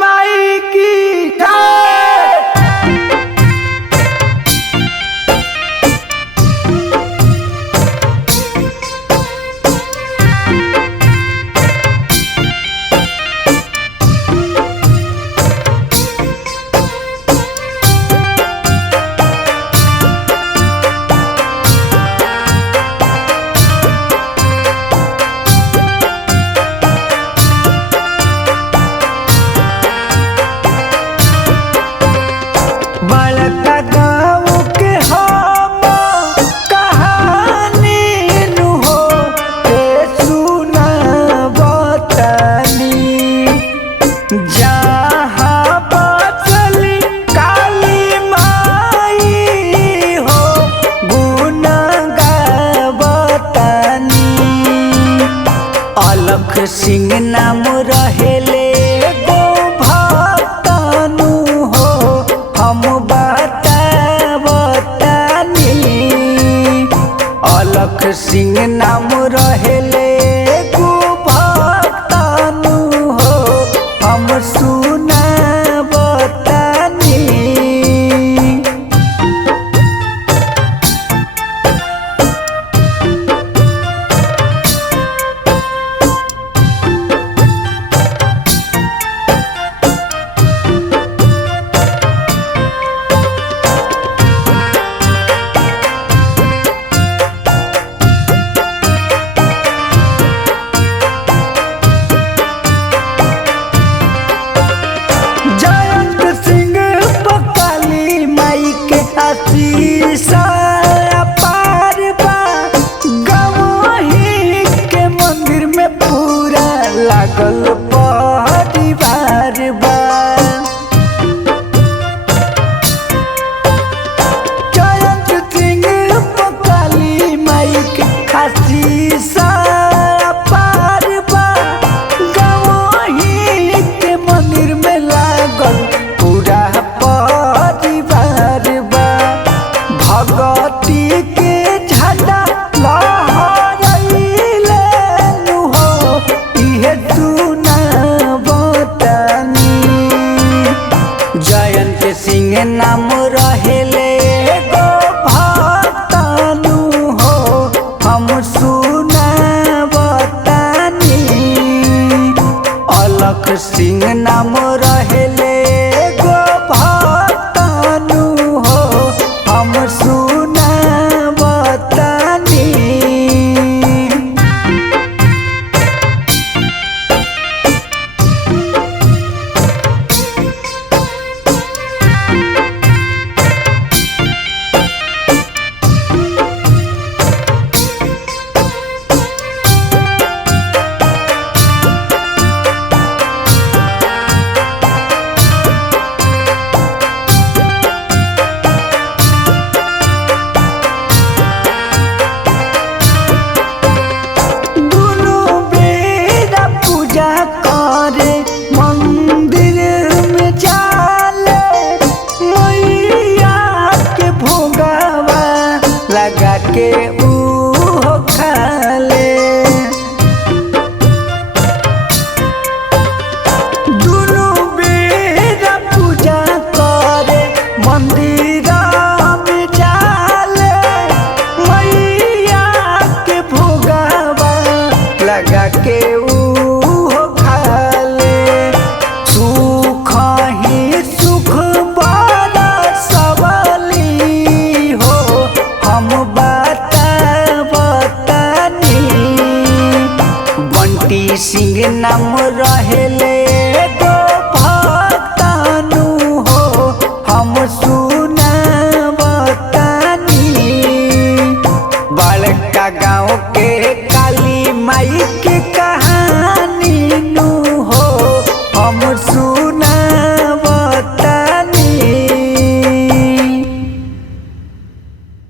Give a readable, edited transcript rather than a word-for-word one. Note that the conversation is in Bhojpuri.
माई की जय। बड़का गाँव के हम कहानी नु हो के सुनावतनी, जहाँ बसली काली माई हो गुण गावतनी। अलख सिंह नाम रहेले गो भक्तनु हो हम बतावतनी। अलख सिंह नाम रहेले गो भक्तनु हो हम सुनावतनी। जयंत सिंह पकाली माई के आशीष अपार बा, गवही के मंदिर में पूरा लागल परिवार बा। जयंत सिंह पकाली माई के आशीष अपार बा, गवही के मंदिर में लागल पूरा परिवार बा। भगती के झंडा लहराइले नु हो इहे सुनावतनी। जयंत सिंह नाम रहेले गो भक्तनु हो हम सुनावतनी। अलख सिंह नाम रहेले गो भक्तनु हो हम सुनावतनी। दुनु बेरा पूजा करे मंदिर में जाले, मैया के भोगावा लगा के उहो खाले। दुनु बेरा पूजा करे मंदिर में जाले, मैया के भोगावा लगा के उहो खाले। सुख ही सुख बड़ा सबली हो हम बतावतनी। बंटी सिंह नाम रहे